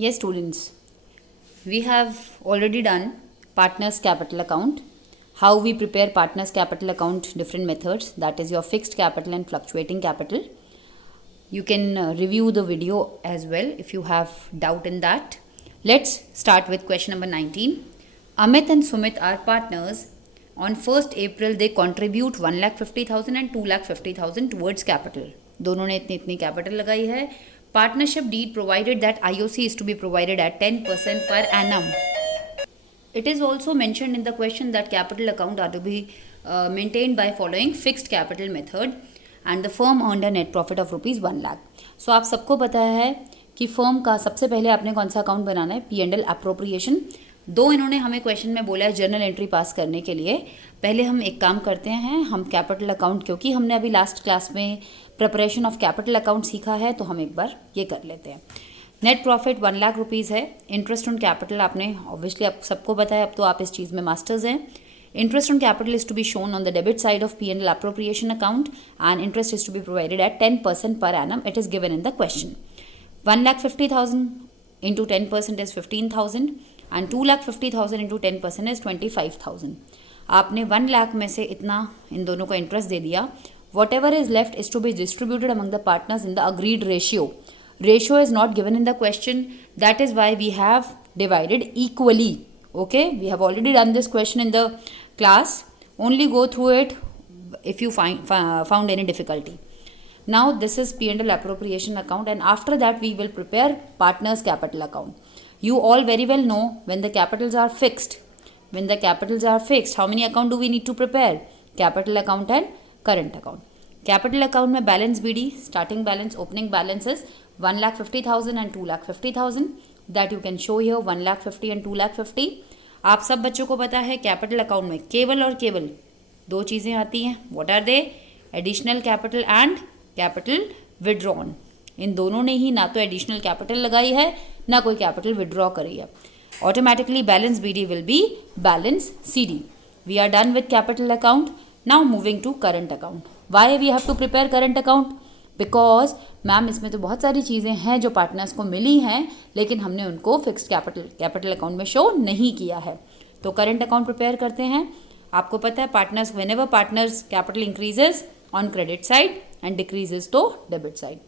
Yes, students, we have already done partners capital account. How we prepare partners capital account, different methods, that is your fixed capital and fluctuating capital. You can review the video as well if you have doubt in that. Let's start with question number 19. Amit and Sumit are partners. On 1st April they contribute 1,50,000 and 2,50,000 towards capital. दोनों ने इतनी capital लगाई है. Partnership deed provided that IOC is to be provided at 10% per annum. It is also mentioned in the question that capital account are to be maintained by following fixed capital method and the firm earned a net profit of rupees 1 lakh. So आप सबको पता है कि firm का सबसे पहले आपने कौन सा अकाउंट बनाना है, P&L अप्रोप्रिएशन. दो इन्होंने हमें क्वेश्चन में बोला है जर्नल एंट्री पास करने के लिए. पहले हम एक काम करते हैं, हम कैपिटल अकाउंट, क्योंकि हमने अभी लास्ट क्लास में प्रिपरेशन ऑफ कैपिटल अकाउंट सीखा है, तो हम एक बार ये कर लेते हैं. नेट प्रॉफिट 1 लाख रुपीज़ है. इंटरेस्ट ऑन कैपिटल आपने ऑब्वियसली आप सबको पता है, अब तो आप इस चीज़ में मास्टर्स हैं. Interest on capital is to be shown on the debit side of P&L appropriation account and interest is to be provided at 10% per annum. It is given in the question. 1,50,000 into 10% is 15,000 and 2,50,000 into 10% is 25,000. आपने 1 लाख में से इतना इन दोनों को interest दे दिया. Whatever is left is to be distributed among the partners in the agreed ratio. Ratio is not given in the question. That is why we have divided equally. Okay, we have already done this question in the class. Only go through it if you found any difficulty. Now this is P&L appropriation account, and after that we will prepare partners capital account. You all very well know when the capitals are fixed. When the capitals are fixed, how many account do we need to prepare? Capital account and current account. Capital account में balance BD, starting balance, opening balance is 1,50,000 and 2,50,000. That you can show here 1,50,000 and 2,50,000. आप सब बच्चों को पता है capital account में केवल और केवल दो चीज़ें आती हैं. What are they? Additional capital and capital withdrawn. इन दोनों ने ही ना तो एडिशनल कैपिटल लगाई है ना कोई कैपिटल विड्रॉ करी है. Automatically balance BD will be balance CD. We are done with capital account. Now moving to current account. Why we have to prepare current account? Because ma'am इसमें तो बहुत सारी चीज़ें हैं जो पार्टनर्स को मिली हैं, लेकिन हमने उनको फिक्स्ड कैपिटल अकाउंट में शो नहीं किया है. तो करंट अकाउंट प्रिपेयर करते हैं. आपको पता है partners, whenever partners capital increases on credit side and decreases तो डेबिट साइड.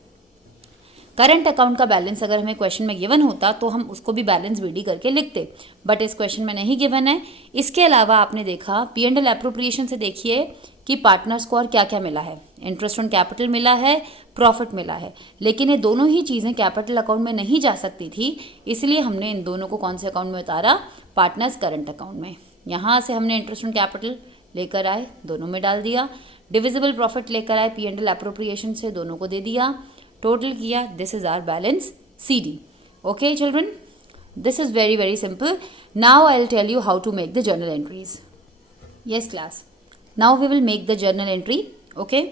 करंट अकाउंट का बैलेंस अगर हमें क्वेश्चन में गिवन होता तो हम उसको भी बैलेंस BD करके लिखते, बट इस क्वेश्चन में नहीं गिवन है. इसके अलावा आपने देखा P&L एप्रोप्रिएशन से देखिए कि पार्टनर्स को और क्या क्या मिला है. इंटरेस्ट ऑन कैपिटल मिला है, प्रॉफिट मिला है, लेकिन ये दोनों ही चीज़ें कैपिटल अकाउंट में नहीं जा सकती थी, इसलिए हमने इन दोनों को कौन से अकाउंट में उतारा? पार्टनर्स करंट अकाउंट में. यहाँ से हमने इंटरेस्ट ऑन कैपिटल लेकर आए, दोनों में डाल दिया. डिविजिबल प्रॉफिट लेकर आए P&L एप्रोप्रिएशन से, दोनों को दे दिया, टोटल किया. This is our balance CD. Okay children, this is very very simple. Now I will tell you how to make the journal entries. Yes class, now we will make the journal entry. Okay,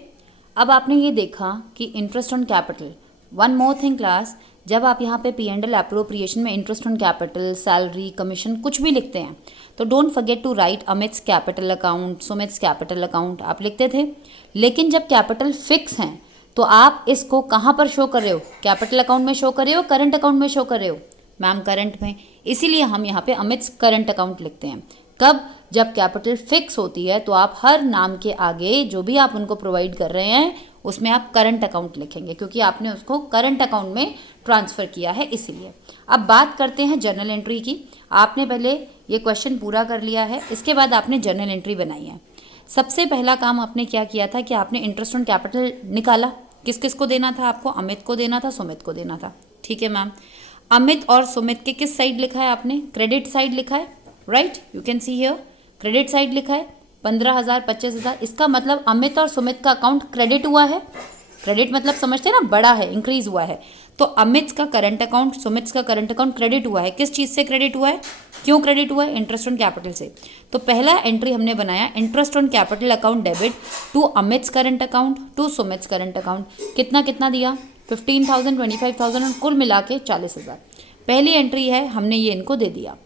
अब आपने ये देखा कि interest on capital. One more thing class, जब आप यहाँ पे P&L appropriation में interest on capital, salary, commission कुछ भी लिखते हैं तो don't forget to right अमित्स capital account, सुमित्स capital account आप लिखते थे. लेकिन जब कैपिटल फिक्स हैं तो आप इसको कहाँ पर शो कर रहे हो? कैपिटल अकाउंट में शो कर रहे हो, करंट अकाउंट में शो कर रहे हो? मैम करंट में. इसीलिए हम यहाँ पे अमित्स करंट अकाउंट लिखते हैं. कब? जब कैपिटल फिक्स होती है तो आप हर नाम के आगे जो भी आप उनको प्रोवाइड कर रहे हैं उसमें आप करंट अकाउंट लिखेंगे, क्योंकि आपने उसको करंट अकाउंट में ट्रांसफ़र किया है, इसीलिए. अब बात करते हैं जर्नल एंट्री की. आपने पहले ये क्वेश्चन पूरा कर लिया है, इसके बाद आपने जर्नल एंट्री बनाई है. सबसे पहला काम आपने क्या किया था कि आपने इंटरेस्ट ऑन कैपिटल निकाला. किस किस को देना था आपको? अमित को देना था, सुमित को देना था. ठीक है मैम. अमित और सुमित के किस साइड लिखा है आपने? क्रेडिट साइड लिखा है, right? You can see here credit side लिखा है. 15,000, 25,000. इसका मतलब अमित और सुमित का अकाउंट क्रेडिट हुआ है. क्रेडिट मतलब समझते हैं ना, बड़ा है, इंक्रीज हुआ है. तो अमित का करंट अकाउंट, सुमित का करंट अकाउंट क्रेडिट हुआ है. किस चीज़ से क्रेडिट हुआ है? क्यों क्रेडिट हुआ है? इंटरेस्ट ऑन कैपिटल से. तो पहला एंट्री हमने बनाया interest on capital account debit to Amit's current account to Sumit's current account. कितना कितना दिया? 15,000, 25,000 और कुल मिला के 40,000. पहली एंट्री है, हमने ये इनको दे दिया.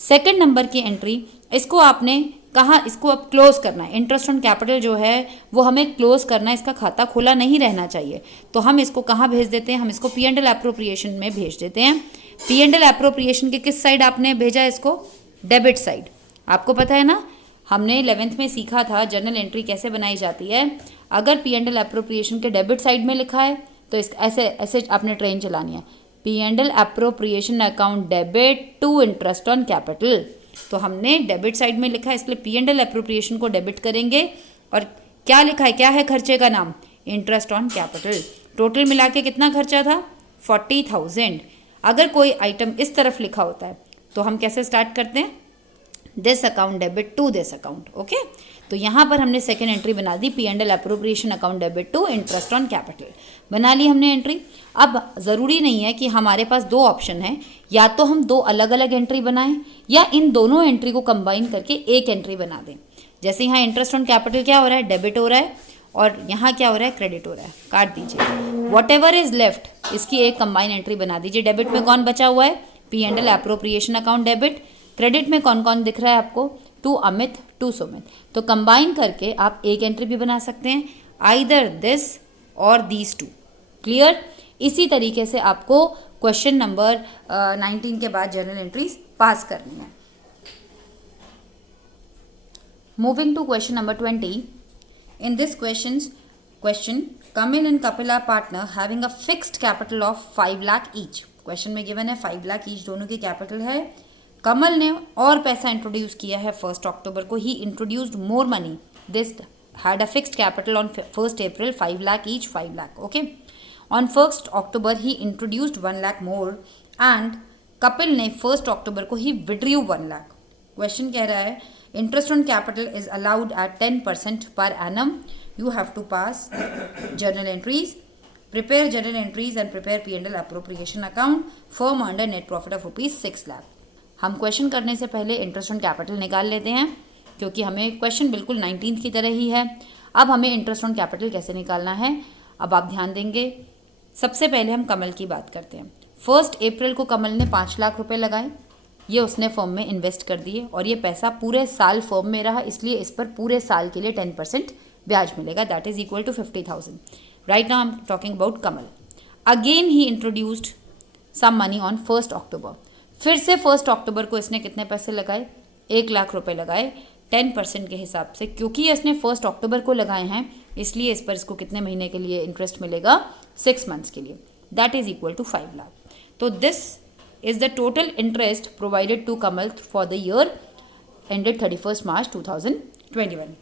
सेकेंड नंबर की एंट्री, इसको आपने कहाँ, इसको अब क्लोज करना है. इंटरेस्ट ऑन कैपिटल जो है वो हमें क्लोज करना है, इसका खाता खुला नहीं रहना चाहिए. तो हम इसको कहाँ भेज देते हैं? हम इसको P&L एप्रोप्रिएशन में भेज देते हैं. पी एंड एल एप्रोप्रिएशन के किस साइड आपने भेजा इसको? Debit side. आपको पता है ना, हमने 11th में सीखा था जर्नल एंट्री कैसे बनाई जाती है। अगर पी एंड एल एप्रोप्रिएशन के डेबिट साइड में लिखा है तो इस ऐसे आपने ट्रेन चलानी है, P and L appropriation account debit to interest on capital. तो हमने डेबिट साइड में लिखा है, इसलिए पी एंड एल एप्रोप्रिएशन को डेबिट करेंगे। और क्या लिखा है, क्या है खर्चे का नाम? Interest on capital. टोटल मिला के कितना खर्चा था? 40,000। अगर कोई आइटम इस तरफ लिखा होता है तो हम कैसे स्टार्ट करते हैं? This account debit to this account. Okay, तो यहाँ पर हमने सेकेंड एंट्री बना दी, P and L appropriation account debit to interest on capital. बना ली हमने एंट्री। अब ज़रूरी नहीं है कि हमारे पास दो ऑप्शन है, या तो हम दो अलग अलग एंट्री बनाएं या इन दोनों एंट्री को कंबाइन करके एक एंट्री बना दें। जैसे यहाँ इंटरेस्ट ऑन कैपिटल क्या हो रहा है? डेबिट हो रहा है, और यहाँ क्या हो रहा है? क्रेडिट हो रहा है। काट दीजिए। वॉट एवर इज लेफ्ट, इसकी एक कंबाइन एंट्री बना दीजिए। डेबिट में कौन बचा हुआ है? P and L appropriation account debit. Credit में कौन कौन दिख रहा है आपको? To Amit, to Sumit. तो कंबाइन करके आप एक एंट्री भी बना सकते हैं, आइदर दिस और दीज टू। क्लियर? इसी तरीके से आपको क्वेश्चन नंबर 19 के बाद जर्नल एंट्रीज पास करनी है। Moving to question number 20. In this question, Kamil and Kapil are partner having a fixed capital of 5 lakh each. Question में गिवन है 5 लाख ईच दोनों की कैपिटल है। कमल ने और पैसा इंट्रोड्यूस किया है 1 अक्टूबर को। He introduced more money. This had a fixed capital on 1 April 5 lakh each, 5 lakh. Okay, on 1 October he introduced 1 lakh more and Kapil ने 1 अक्टूबर को ही विड्रू 1 लाख। क्वेश्चन कह रहा है interest on capital is allowed at 10% per annum. You have to pass journal entries, prepare journal entries and prepare P&L appropriation account. Firm earned net profit of rupees 6 lakh. हम question करने से पहले interest on capital निकाल लेते हैं, क्योंकि हमें question बिल्कुल 19th की तरह ही है। अब हमें इंटरेस्ट ऑन कैपिटल कैसे निकालना है, अब आप ध्यान देंगे। सबसे पहले हम कमल की बात करते हैं। 1 अप्रैल को कमल ने 5 लाख रुपए लगाए, ये उसने फर्म में इन्वेस्ट कर दिए और ये पैसा पूरे साल फर्म में रहा, इसलिए इस पर पूरे साल के लिए 10% ब्याज मिलेगा। That is equal to 50,000। Right now I am talking about Kamal. Again he introduced some money on 1 October. फिर से 1 अक्टूबर को इसने कितने पैसे लगाए? 1 लाख रुपए लगाए 10% के हिसाब से। क्योंकि इसने 1 अक्टूबर को लगाए हैं, इसलिए इस पर इसको कितने महीने के लिए इंटरेस्ट मिलेगा? 6 मंथ्स के लिए। That is equal to 5 lakh. तो this is the total interest provided to Kamal for the year ended 31st March 2021.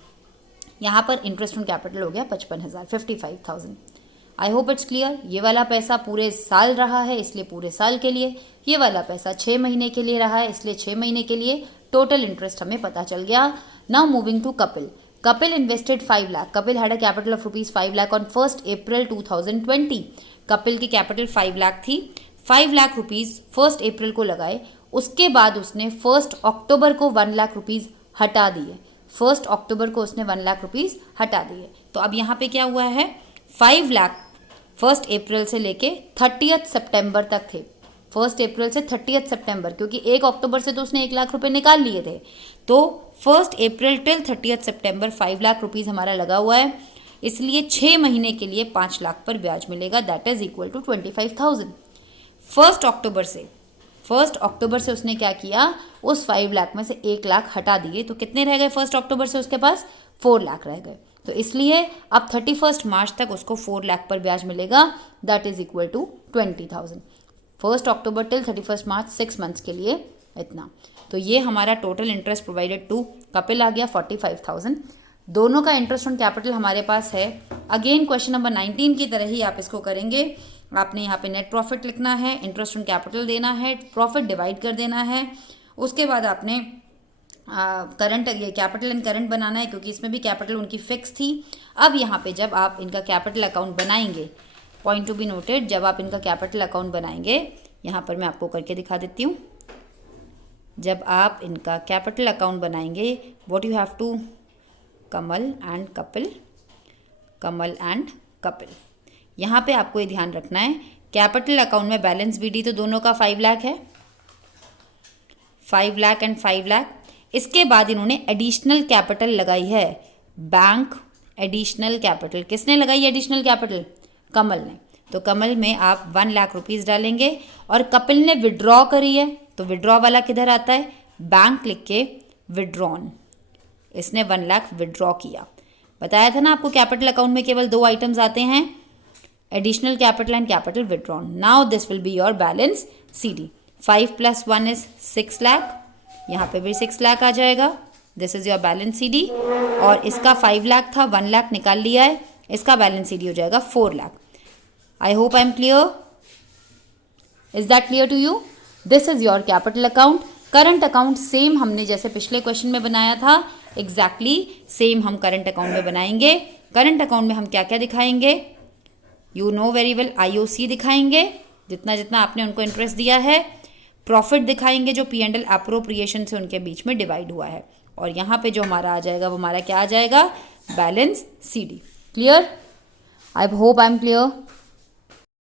यहाँ पर इंटरेस्ट ऑन कैपिटल हो गया 55,000, 55,000। I hope it's clear. ये वाला पैसा पूरे साल रहा है, इसलिए पूरे साल के लिए। ये वाला पैसा 6 महीने के लिए रहा है, इसलिए 6 महीने के लिए। टोटल इंटरेस्ट हमें पता चल गया। Now moving to Kapil. Kapil invested 5 lakh. Kapil had a capital of rupees 5 lakh on 1 April 2020। Kapil की कैपिटल 5 लाख थी। 5 लाख रुपीज़ 1 अप्रैल को लगाए, उसके बाद उसने 1 अक्टूबर को 1 लाख रुपीज़ हटा दिए। 1 अक्टूबर को उसने 1 लाख रुपीज़ हटा दिए। तो अब यहाँ पे क्या हुआ है? 5 लाख 1 अप्रैल से लेके 30 सितंबर तक थे। 1 अप्रैल से 30 सितंबर, क्योंकि 1 अक्टूबर से तो उसने 1 लाख रुपए निकाल लिए थे। तो 1 अप्रैल टिल 30 सितंबर 5 लाख रुपीज़ हमारा लगा हुआ है, इसलिए 6 महीने के लिए 5 लाख पर ब्याज मिलेगा। That is equal to 25,000। 1 अक्टूबर से उसने क्या किया? उस 5 लाख में से 1 लाख हटा दिए, तो कितने रह गए? 1 अक्टूबर से उसके पास 4 लाख रह गए। तो इसलिए अब 31 मार्च तक उसको 4 लाख पर ब्याज मिलेगा। That is equal to 20,000। 1 October till 31 March 6 months के लिए इतना। तो ये हमारा total interest provided to Kapil आ गया 45,000। दोनों का इंटरेस्ट ऑन कैपिटल हमारे पास है। अगेन क्वेश्चन नंबर 19 की तरह ही आप इसको करेंगे। आपने यहाँ पे नेट प्रॉफिट लिखना है, इंटरेस्ट ऑन कैपिटल देना है, प्रॉफिट डिवाइड कर देना है। उसके बाद आपने करंट, ये कैपिटल एंड करंट बनाना है, क्योंकि इसमें भी कैपिटल उनकी फिक्स थी। अब यहाँ पे जब आप इनका कैपिटल अकाउंट बनाएंगे, पॉइंट टू बी नोटेड, जब आप इनका कैपिटल अकाउंट बनाएंगे, यहाँ पर मैं आपको करके दिखा देती हूँ। जब आप इनका कैपिटल अकाउंट बनाएंगे, what you have to, Kamal and Kapil, Kamal and Kapil. यहाँ पे आपको ये ध्यान रखना है, कैपिटल अकाउंट में बैलेंस बीडी तो दोनों का 5 लाख है, 5 लाख एंड 5 लाख। इसके बाद इन्होंने एडिशनल कैपिटल लगाई है, बैंक एडिशनल कैपिटल। किसने लगाई एडिशनल कैपिटल? कमल ने। तो कमल में आप 1 लाख रुपीज़ डालेंगे। और कपिल ने विड्रॉ करी है तो विड्रॉ वाला किधर आता है, बैंक लिख के विड्रॉन, इसने 1 लाख विड्रॉ किया। बताया था ना आपको कैपिटल अकाउंट में केवल 2 आइटम्स आते हैं, additional capital and capital withdrawn. Now this will be your balance CD। 5 + 1 is 6 lakh, यहाँ पे भी 6 लाख आ जाएगा। This is your balance CD। और इसका 5 लाख था, 1 लाख निकाल लिया है, इसका बैलेंस CD हो जाएगा 4 lakh. I hope I am clear. Is that clear to you? This is your capital account. Current account same हमने जैसे पिछले क्वेश्चन में बनाया था, एग्जैक्टली सेम हम करंट अकाउंट में बनाएंगे। करंट अकाउंट में हम क्या क्या दिखाएंगे, you know very well, IOC दिखाएंगे, जितना जितना आपने उनको इंटरेस्ट दिया है। प्रॉफिट दिखाएंगे जो P&L अप्रोप्रिएशन से उनके बीच में डिवाइड हुआ है। और यहाँ पे जो हमारा आ जाएगा वो हमारा क्या आ जाएगा, balance CD। Clear? I hope I am clear.